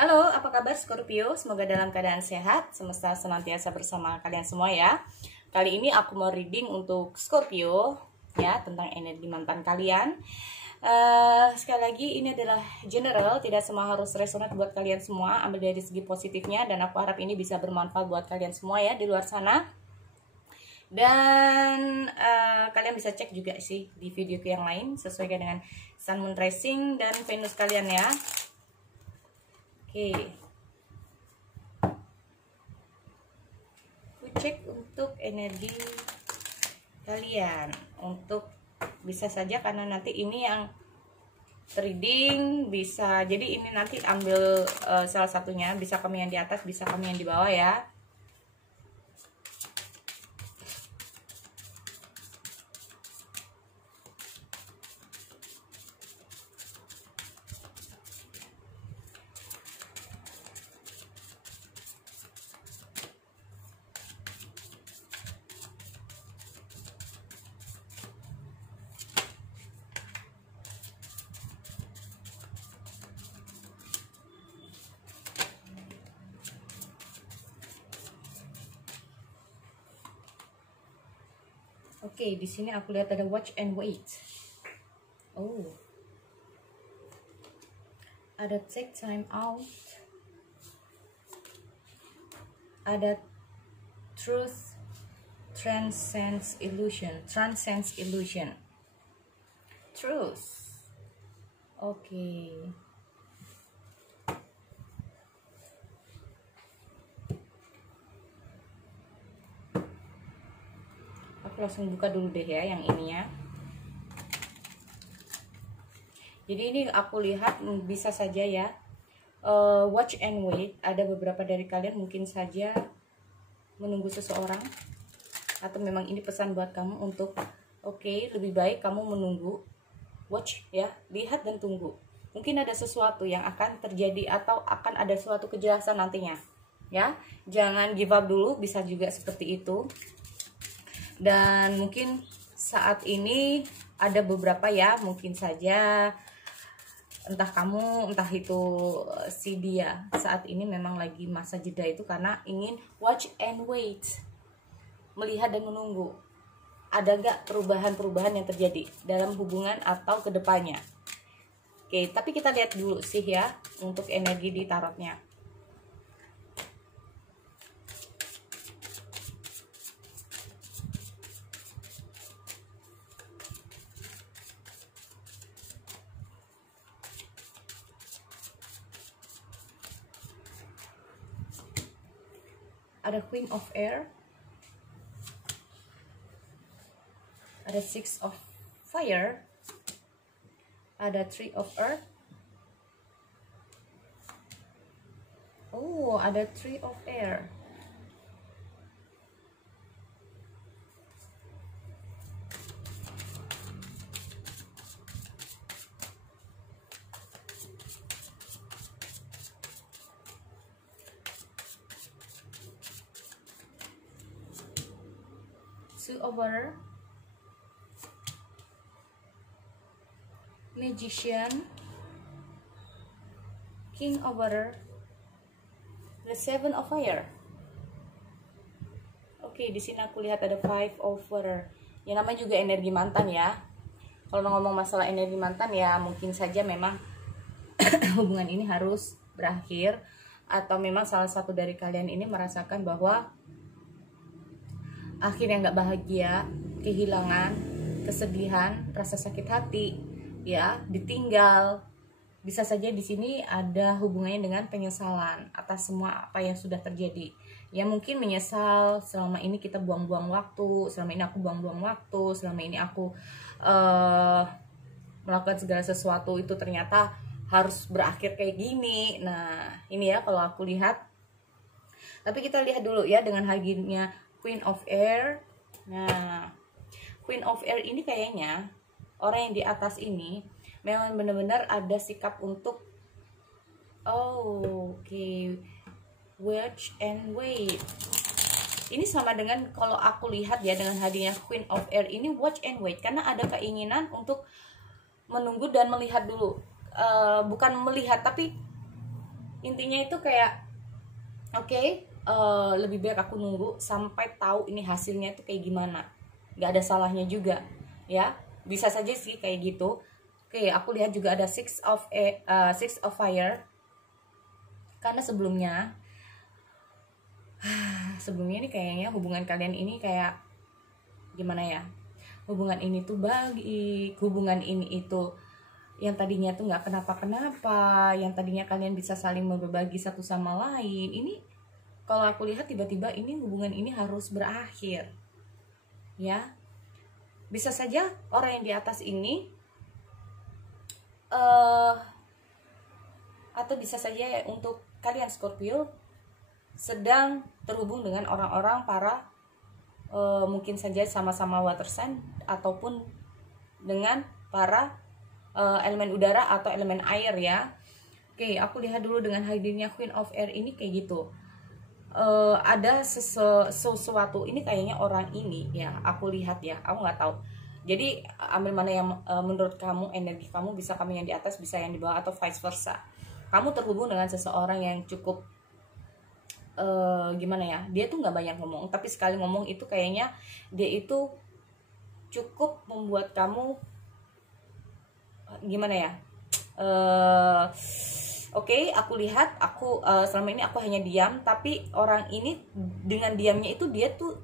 Halo, apa kabar Scorpio? Semoga dalam keadaan sehat, semesta senantiasa bersama kalian semua ya. Kali ini aku mau reading untuk Scorpio ya, tentang energi mantan kalian. Sekali lagi ini adalah general, tidak semua harus resonate buat kalian semua. Ambil dari segi positifnya dan aku harap ini bisa bermanfaat buat kalian semua ya di luar sana. Dan kalian bisa cek juga sih di video yang lain sesuaikan dengan Sun, Moon, Rising dan Venus kalian ya. Oke, aku cek untuk energi kalian. Untuk bisa saja karena nanti ini yang reading bisa, jadi ini nanti ambil salah satunya, bisa kami yang di atas, bisa kami yang di bawah ya. Oke, di sini aku lihat ada watch and wait. Oh, ada take time out. Ada truth transcends illusion. Truth. Oke. Aku langsung buka dulu deh ya yang ini ya. Jadi ini aku lihat bisa saja ya, watch and wait. Ada beberapa dari kalian mungkin saja menunggu seseorang, atau memang ini pesan buat kamu untuk oke, lebih baik kamu menunggu, watch ya, lihat dan tunggu. Mungkin ada sesuatu yang akan terjadi atau akan ada suatu kejelasan nantinya ya. Jangan give up dulu, bisa juga seperti itu. Dan mungkin saat ini ada beberapa ya, mungkin saja entah kamu, entah itu si dia saat ini memang lagi masa jeda itu karena ingin watch and wait, melihat dan menunggu. Ada gak perubahan-perubahan yang terjadi dalam hubungan atau kedepannya? Oke, tapi kita lihat dulu sih ya untuk energi di tarotnya. Ada Queen of Air, ada Six of Fire, ada Three of Earth. Oh, ada Three of Air. Two over, Magician, King over, the Seven of Fire. Oke, di sini aku lihat ada Five of Water. Ya namanya juga energi mantan ya. Kalau ngomong masalah energi mantan ya mungkin saja memang hubungan ini harus berakhir, atau memang salah satu dari kalian ini merasakan bahwa akhirnya nggak bahagia, kehilangan, kesedihan, rasa sakit hati, ya, ditinggal. Bisa saja di sini ada hubungannya dengan penyesalan atas semua apa yang sudah terjadi. Ya mungkin menyesal selama ini kita buang-buang waktu, selama ini aku buang-buang waktu, selama ini aku melakukan segala sesuatu itu ternyata harus berakhir kayak gini. Nah ini ya kalau aku lihat. Tapi kita lihat dulu ya dengan hadirnya Queen of Air. Nah, Queen of Air ini kayaknya orang yang di atas ini memang benar-benar ada sikap untuk watch and wait. Ini sama dengan kalau aku lihat ya dengan hadirnya Queen of Air ini watch and wait karena ada keinginan untuk menunggu dan melihat dulu. Bukan melihat tapi Intinya itu kayak oke, lebih baik aku nunggu sampai tahu ini hasilnya itu kayak gimana. Nggak ada salahnya juga ya, bisa saja sih kayak gitu. Oke, aku lihat juga ada Six of Fire, karena sebelumnya ini kayaknya hubungan kalian ini kayak gimana ya, hubungan ini tuh hubungan ini itu yang tadinya tuh nggak kenapa-kenapa, yang tadinya kalian bisa saling berbagi satu sama lain, ini kalau aku lihat tiba-tiba ini hubungan ini harus berakhir ya. Bisa saja orang yang di atas ini atau bisa saja untuk kalian Scorpio sedang terhubung dengan orang-orang para mungkin saja sama-sama water sign ataupun dengan para elemen udara atau elemen air ya. Oke, aku lihat dulu dengan hadirnya Queen of Air ini kayak gitu. Ada sesuatu ini kayaknya orang ini ya, aku lihat ya, aku nggak tahu. Jadi ambil mana yang menurut kamu, energi kamu, bisa kamu yang di atas, bisa yang di bawah, atau vice versa. Kamu terhubung dengan seseorang yang cukup gimana ya, dia tuh nggak banyak ngomong, tapi sekali ngomong itu kayaknya dia itu cukup membuat kamu gimana ya. Oke, aku lihat aku selama ini aku hanya diam, tapi orang ini dengan diamnya itu dia tuh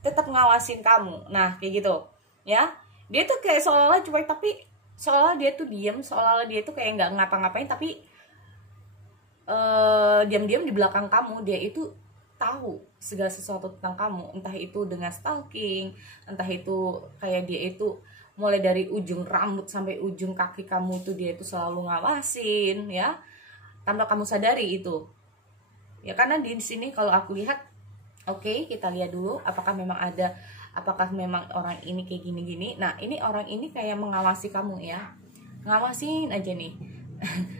tetap ngawasin kamu. Nah kayak gitu ya, dia tuh kayak seolah-olah cuek, tapi seolah dia tuh diam, seolah-olah dia tuh kayak nggak ngapa-ngapain, tapi diam-diam di belakang kamu dia itu tahu segala sesuatu tentang kamu, entah itu dengan stalking, entah itu kayak dia itu mulai dari ujung rambut sampai ujung kaki kamu itu dia itu selalu ngawasin ya, tanpa kamu sadari itu ya. Karena di sini kalau aku lihat, oke, kita lihat dulu apakah memang orang ini kayak gini-gini. Nah ini orang ini kayak mengawasi kamu ya, ngawasin aja nih.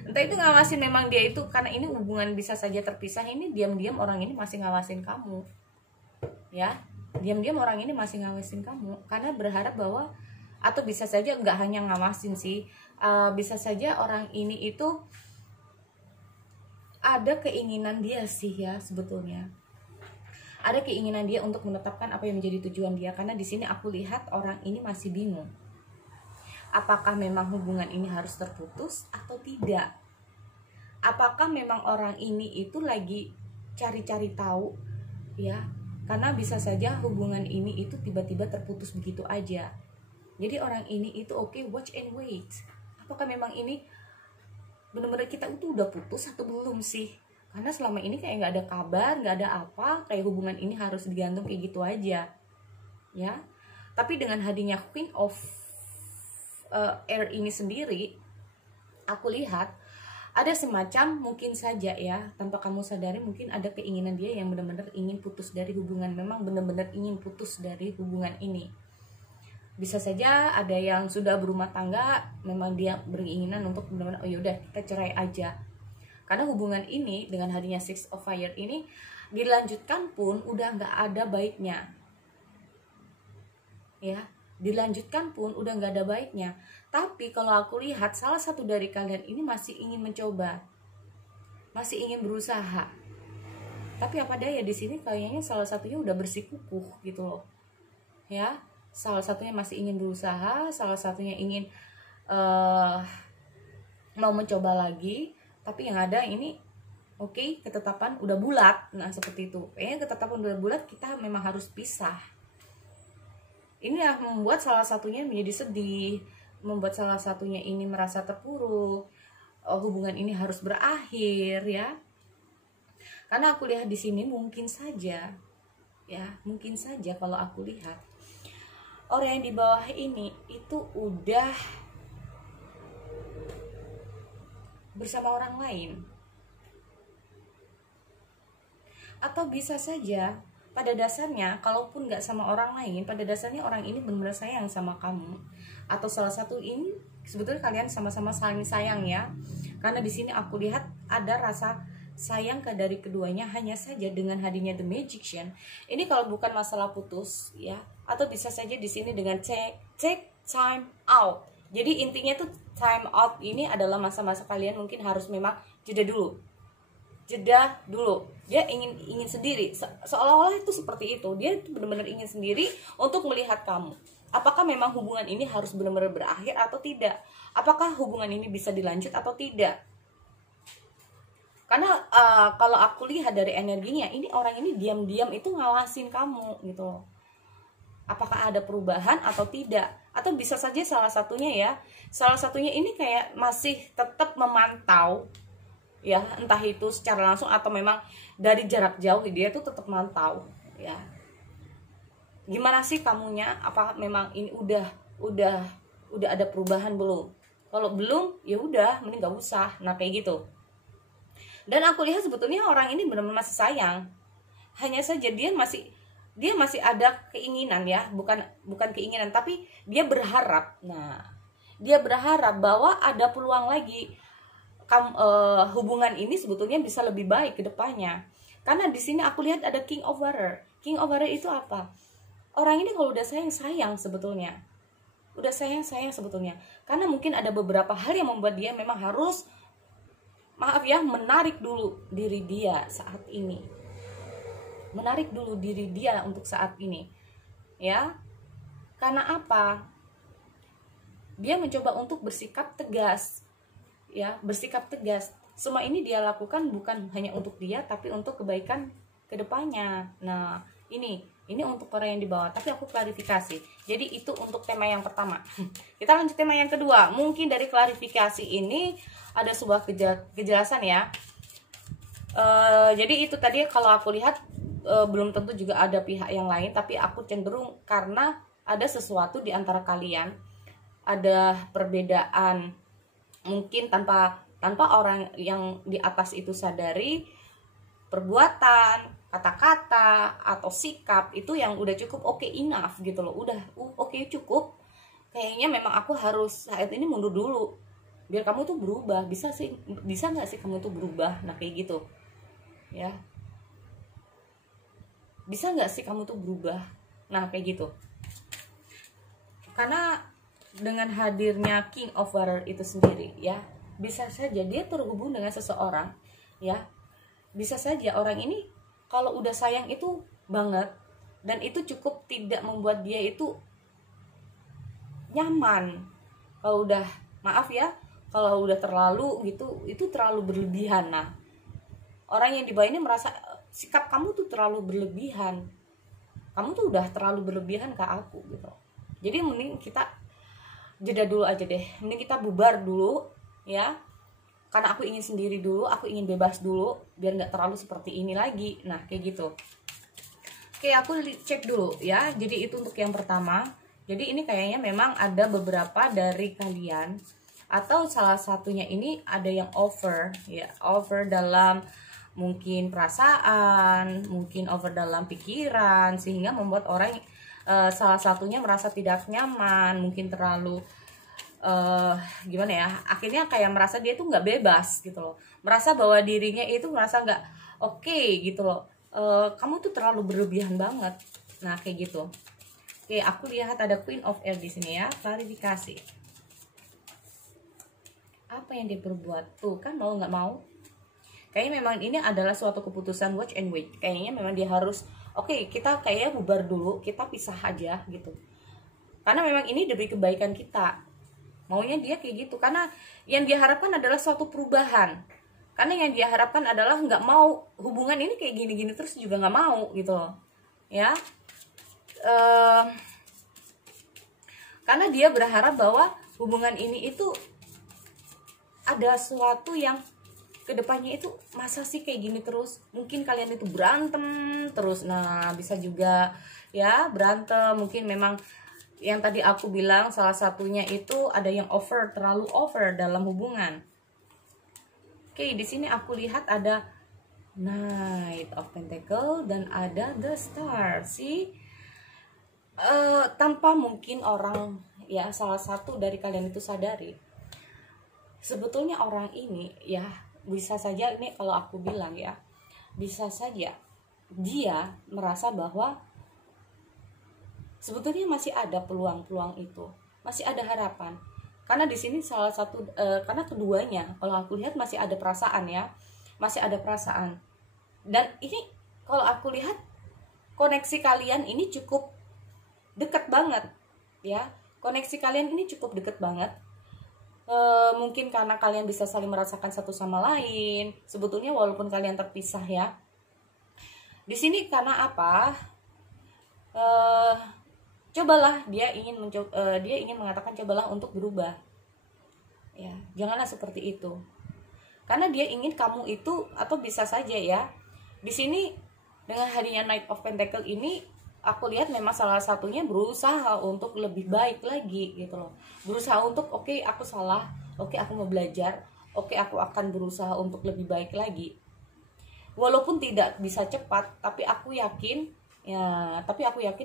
Entah itu ngawasin memang dia itu karena ini hubungan bisa saja terpisah, ini diam-diam orang ini masih ngawasin kamu ya, diam-diam orang ini masih ngawasin kamu karena berharap bahwa, atau bisa saja nggak hanya ngawasin sih, bisa saja orang ini itu ada keinginan dia sih ya, sebetulnya ada keinginan dia untuk menetapkan apa yang menjadi tujuan dia. Karena di sini aku lihat orang ini masih bingung apakah memang hubungan ini harus terputus atau tidak. Apakah memang orang ini itu lagi cari-cari tahu ya, karena bisa saja hubungan ini itu tiba-tiba terputus begitu aja. Jadi orang ini itu oke, watch and wait. Apakah memang ini benar-benar kita itu udah putus atau belum sih? Karena selama ini kayak nggak ada kabar, nggak ada apa, kayak hubungan ini harus digantung kayak gitu aja ya. Tapi dengan hadirnya Queen of Air ini sendiri, aku lihat ada semacam mungkin saja ya, tanpa kamu sadari mungkin ada keinginan dia yang benar-benar ingin putus dari hubungan, memang benar-benar ingin putus dari hubungan ini. Bisa saja ada yang sudah berumah tangga, memang dia beringinan untuk benar-benar oh yaudah kita cerai aja. Karena hubungan ini dengan hadirnya Six of Fire ini dilanjutkan pun udah nggak ada baiknya ya, dilanjutkan pun udah nggak ada baiknya. Tapi kalau aku lihat salah satu dari kalian ini masih ingin mencoba, masih ingin berusaha. Tapi apa daya di sini kayaknya salah satunya udah bersikukuh gitu loh ya. Salah satunya masih ingin berusaha, salah satunya ingin mau mencoba lagi. Tapi yang ada ini oke, ketetapan udah bulat. Nah seperti itu, kayaknya ketetapan udah bulat, kita memang harus pisah. Ini yang membuat salah satunya menjadi sedih, membuat salah satunya ini merasa terpuruk. Hubungan ini harus berakhir ya. Karena aku lihat di sini mungkin saja ya, mungkin saja kalau aku lihat orang yang di bawah ini itu udah bersama orang lain. Atau bisa saja pada dasarnya, kalaupun nggak sama orang lain, pada dasarnya orang ini benar-benar sayang sama kamu. Atau salah satu ini sebetulnya kalian sama-sama saling sayang ya. Karena di sini aku lihat ada rasa sayang dari keduanya, hanya saja dengan hadirnya The Magician. Ini kalau bukan masalah putus ya, atau bisa saja di sini dengan take time out. Jadi intinya tuh time out ini adalah masa-masa kalian mungkin harus memang jeda dulu. Jeda dulu. Dia ingin sendiri. Seolah-olah itu seperti itu. Dia benar-benar ingin sendiri untuk melihat kamu. Apakah memang hubungan ini harus benar-benar berakhir atau tidak? Apakah hubungan ini bisa dilanjut atau tidak? Karena kalau aku lihat dari energinya, ini orang ini diam-diam itu ngawasin kamu gitu loh. Apakah ada perubahan atau tidak? Atau bisa saja salah satunya ini kayak masih tetap memantau, ya, entah itu secara langsung atau memang dari jarak jauh dia tuh tetap mantau, ya. Gimana sih kamunya? Apa memang ini udah ada perubahan belum? Kalau belum, ya udah, mending gak usah. Nah, kayak gitu. Dan aku lihat sebetulnya orang ini benar-benar masih sayang. Hanya saja dia masih ada keinginan, ya, bukan keinginan, tapi dia berharap. Nah, dia berharap bahwa ada peluang lagi hubungan ini sebetulnya bisa lebih baik ke depannya. Karena di sini aku lihat ada King of Water. King of Water itu apa? Orang ini kalau udah sayang sebetulnya. Udah sayang sebetulnya. Karena mungkin ada beberapa hal yang membuat dia memang harus, maaf ya, menarik dulu diri dia saat ini. Menarik dulu diri dia untuk saat ini, ya. Karena apa? Dia mencoba untuk bersikap tegas, ya, bersikap tegas. Semua ini dia lakukan bukan hanya untuk dia, tapi untuk kebaikan kedepannya. Nah, ini untuk orang yang di bawah, tapi aku klarifikasi. Jadi itu untuk tema yang pertama. Kita lanjut tema yang kedua. Mungkin dari klarifikasi ini ada sebuah kejelasan, ya. Jadi itu tadi kalau aku lihat belum tentu juga ada pihak yang lain, tapi aku cenderung karena ada sesuatu di antara kalian, ada perbedaan mungkin tanpa orang yang di atas itu sadari, perbuatan, kata-kata atau sikap itu yang udah cukup oke, enough gitu loh, udah oke, cukup. Kayaknya memang aku harus saat ini mundur dulu biar kamu tuh berubah. Bisa nggak sih kamu tuh berubah? Nah, kayak gitu, ya. Bisa nggak sih kamu tuh berubah? Nah, kayak gitu. Karena dengan hadirnya King of Water itu sendiri, ya, bisa saja dia terhubung dengan seseorang, ya. Bisa saja orang ini kalau udah sayang itu banget, dan itu cukup tidak membuat dia itu nyaman. Kalau udah, maaf ya, kalau udah terlalu gitu, itu terlalu berlebihan. Nah, orang yang di bawah ini merasa sikap kamu tuh terlalu berlebihan, kamu tuh udah terlalu berlebihan ke aku gitu. Jadi mending kita jeda dulu aja deh, mending kita bubar dulu, ya. Karena aku ingin sendiri dulu, aku ingin bebas dulu, biar nggak terlalu seperti ini lagi. Nah, kayak gitu. Oke, aku cek dulu, ya. Jadi itu untuk yang pertama. Jadi ini kayaknya memang ada beberapa dari kalian, atau salah satunya ini ada yang over, ya, over dalam mungkin perasaan, mungkin over dalam pikiran, sehingga membuat orang salah satunya merasa tidak nyaman, mungkin terlalu gimana ya, akhirnya kayak merasa dia tuh nggak bebas gitu loh, merasa bahwa dirinya itu merasa nggak oke gitu loh, kamu tuh terlalu berlebihan banget. Nah, kayak gitu. Oke, aku lihat ada Queen of Air di sini, ya. Klarifikasi apa yang dia perbuat tuh, kan mau nggak mau kayaknya memang ini adalah suatu keputusan watch and wait. Kayaknya memang dia harus, oke, kita kayaknya bubar dulu, kita pisah aja gitu, karena memang ini demi kebaikan kita. Maunya dia kayak gitu, karena yang dia harapkan adalah suatu perubahan. Karena yang dia harapkan adalah nggak mau hubungan ini kayak gini-gini terus juga nggak mau gitu loh, ya. Karena dia berharap bahwa hubungan ini itu ada sesuatu yang kedepannya itu, masa sih kayak gini terus? Mungkin kalian itu berantem terus. Nah, bisa juga, ya, berantem. Mungkin memang yang tadi aku bilang salah satunya itu ada yang over, terlalu over dalam hubungan. Oke, di sini aku lihat ada Knight of Pentacle dan ada The Star. Sih, tanpa mungkin orang, ya, salah satu dari kalian itu sadari, sebetulnya orang ini, ya, bisa saja ini kalau aku bilang, ya, bisa saja dia merasa bahwa sebetulnya masih ada peluang-peluang itu, masih ada harapan. Karena di sini salah satu karena keduanya kalau aku lihat masih ada perasaan ya, masih ada perasaan. Dan ini kalau aku lihat koneksi kalian ini cukup dekat banget ya. Koneksi kalian ini cukup dekat banget. Mungkin karena kalian bisa saling merasakan satu sama lain. Sebetulnya walaupun kalian terpisah ya. Di sini karena apa? Cobalah dia ingin mengatakan cobalah untuk berubah. Ya, janganlah seperti itu. Karena dia ingin kamu itu, atau bisa saja ya. Di sini dengan hadirnya Knight of Pentacle ini, aku lihat memang salah satunya berusaha untuk lebih baik lagi gitu loh. Berusaha untuk oke, aku salah, oke, aku mau belajar, oke, aku akan berusaha untuk lebih baik lagi. Walaupun tidak bisa cepat, tapi aku yakin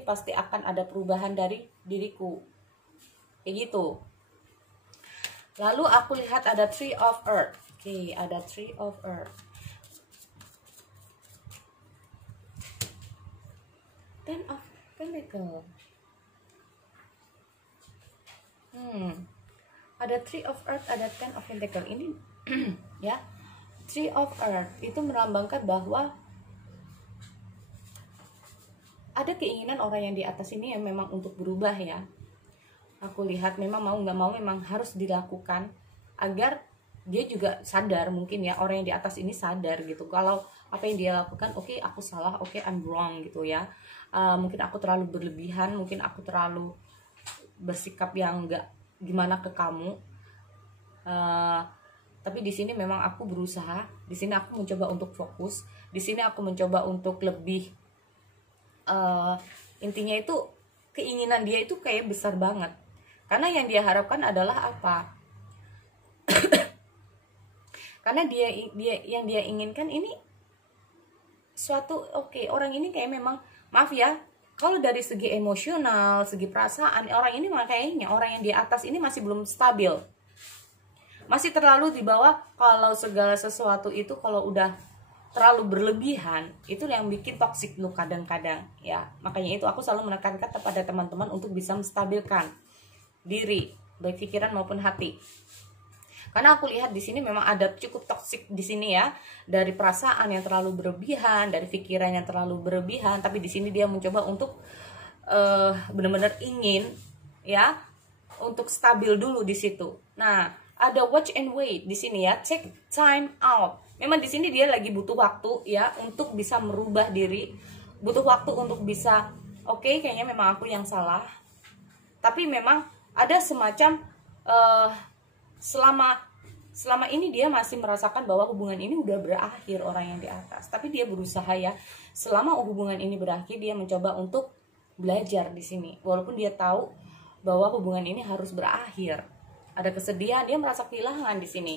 pasti akan ada perubahan dari diriku. Kayak gitu. Lalu aku lihat ada Three of Earth. Oke, ada Three of Earth. Ten of Pentacle. Ada Three of Earth, ada Ten of Pentacle. Ini ya. Three of Earth itu melambangkan bahwa ada keinginan orang yang di atas ini yang memang untuk berubah ya. Aku lihat memang mau nggak mau memang harus dilakukan agar dia juga sadar, mungkin ya orang yang di atas ini sadar gitu kalau apa yang dia lakukan, oke, aku salah, oke, I'm wrong gitu ya. Mungkin aku terlalu berlebihan, mungkin aku terlalu bersikap yang nggak gimana ke kamu. Tapi di sini memang aku berusaha, di sini aku mencoba untuk fokus, di sini aku mencoba untuk lebih intinya itu keinginan dia itu kayak besar banget. Karena yang dia harapkan adalah apa? Karena yang dia inginkan ini suatu orang ini kayak memang, maaf ya, kalau dari segi emosional, segi perasaan, orang ini kayaknya orang yang di atas ini masih belum stabil. Masih terlalu di bawah. Kalau segala sesuatu itu kalau udah terlalu berlebihan, itu yang bikin toksik lu kadang-kadang ya. Makanya itu aku selalu menekankan kepada teman-teman untuk bisa menstabilkan diri, baik pikiran maupun hati. Karena aku lihat di sini memang ada cukup toksik di sini ya, dari perasaan yang terlalu berlebihan, dari pikiran yang terlalu berlebihan. Tapi di sini dia mencoba untuk benar-benar ingin ya untuk stabil dulu di situ. Nah, ada watch and wait di sini ya, take time out. Memang di sini dia lagi butuh waktu ya untuk bisa merubah diri, butuh waktu untuk bisa kayaknya memang aku yang salah. Tapi memang ada semacam selama ini dia masih merasakan bahwa hubungan ini udah berakhir orang yang di atas. Tapi dia berusaha ya, selama hubungan ini berakhir dia mencoba untuk belajar di sini. Walaupun dia tahu bahwa hubungan ini harus berakhir. Ada kesedihan, dia merasa kehilangan di sini.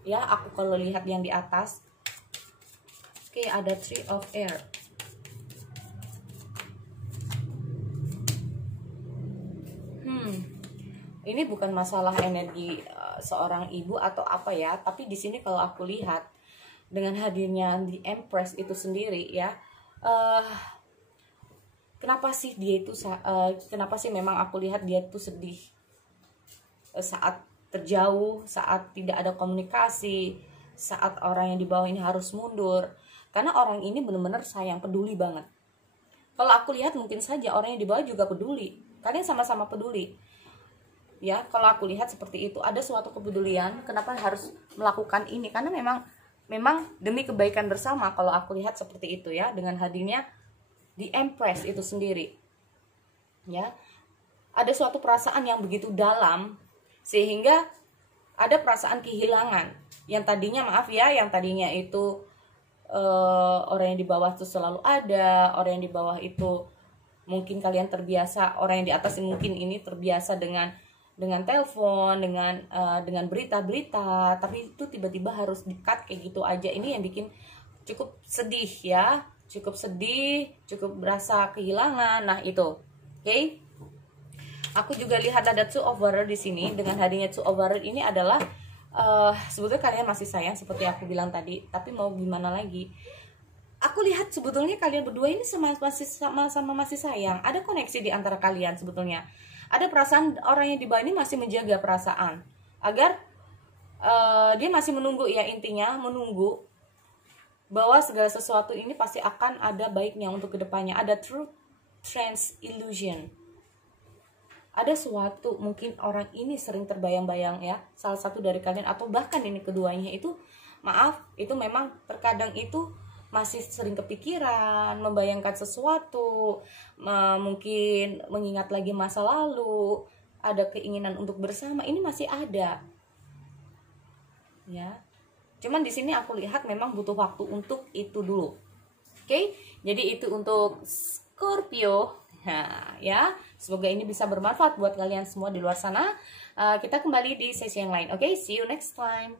Ya, aku kalau lihat yang di atas. Oke, ada Three of Air. Ini bukan masalah energi seorang ibu atau apa ya, tapi di sini kalau aku lihat dengan hadirnya di Empress itu sendiri ya, kenapa sih dia itu kenapa sih memang aku lihat dia itu sedih saat terjauh, saat tidak ada komunikasi, saat orang yang di bawah ini harus mundur. Karena orang ini benar-benar sayang, peduli banget. Kalau aku lihat mungkin saja orang yang di bawah juga peduli, kalian sama-sama peduli. Ya, kalau aku lihat seperti itu, ada suatu kepedulian. Kenapa harus melakukan ini? Karena memang demi kebaikan bersama. Kalau aku lihat seperti itu ya, dengan hadirnya di Empress itu sendiri. Ya, ada suatu perasaan yang begitu dalam sehingga ada perasaan kehilangan. Yang tadinya yang tadinya itu orang yang di bawah itu selalu ada, orang yang di bawah itu mungkin kalian terbiasa, orang yang di atas mungkin ini terbiasa dengan telepon, dengan berita-berita, tapi itu tiba-tiba harus di-cut kayak gitu aja. Ini yang bikin cukup sedih ya, cukup sedih, cukup berasa kehilangan. Nah, itu. Oke. Aku juga lihat ada Two of Water di sini. Dengan hadirnya Two of Water ini adalah sebetulnya kalian masih sayang seperti aku bilang tadi, tapi mau gimana lagi? Aku lihat sebetulnya kalian berdua ini sama-sama masih sayang. Ada koneksi di antara kalian sebetulnya. Ada perasaan orang yang di bawah ini masih menjaga perasaan agar dia masih menunggu ya, intinya menunggu bahwa segala sesuatu ini pasti akan ada baiknya untuk kedepannya. Ada truth trans illusion. Ada suatu, mungkin orang ini sering terbayang-bayang ya, salah satu dari kalian atau bahkan ini keduanya itu, maaf, itu memang terkadang itu masih sering kepikiran, membayangkan sesuatu, mungkin mengingat lagi masa lalu, ada keinginan untuk bersama, ini masih ada. Ya. Cuman di sini aku lihat memang butuh waktu untuk itu dulu. Oke? Jadi itu untuk Scorpio. Nah, ya, semoga ini bisa bermanfaat buat kalian semua di luar sana. Kita kembali di sesi yang lain. Oke, see you next time.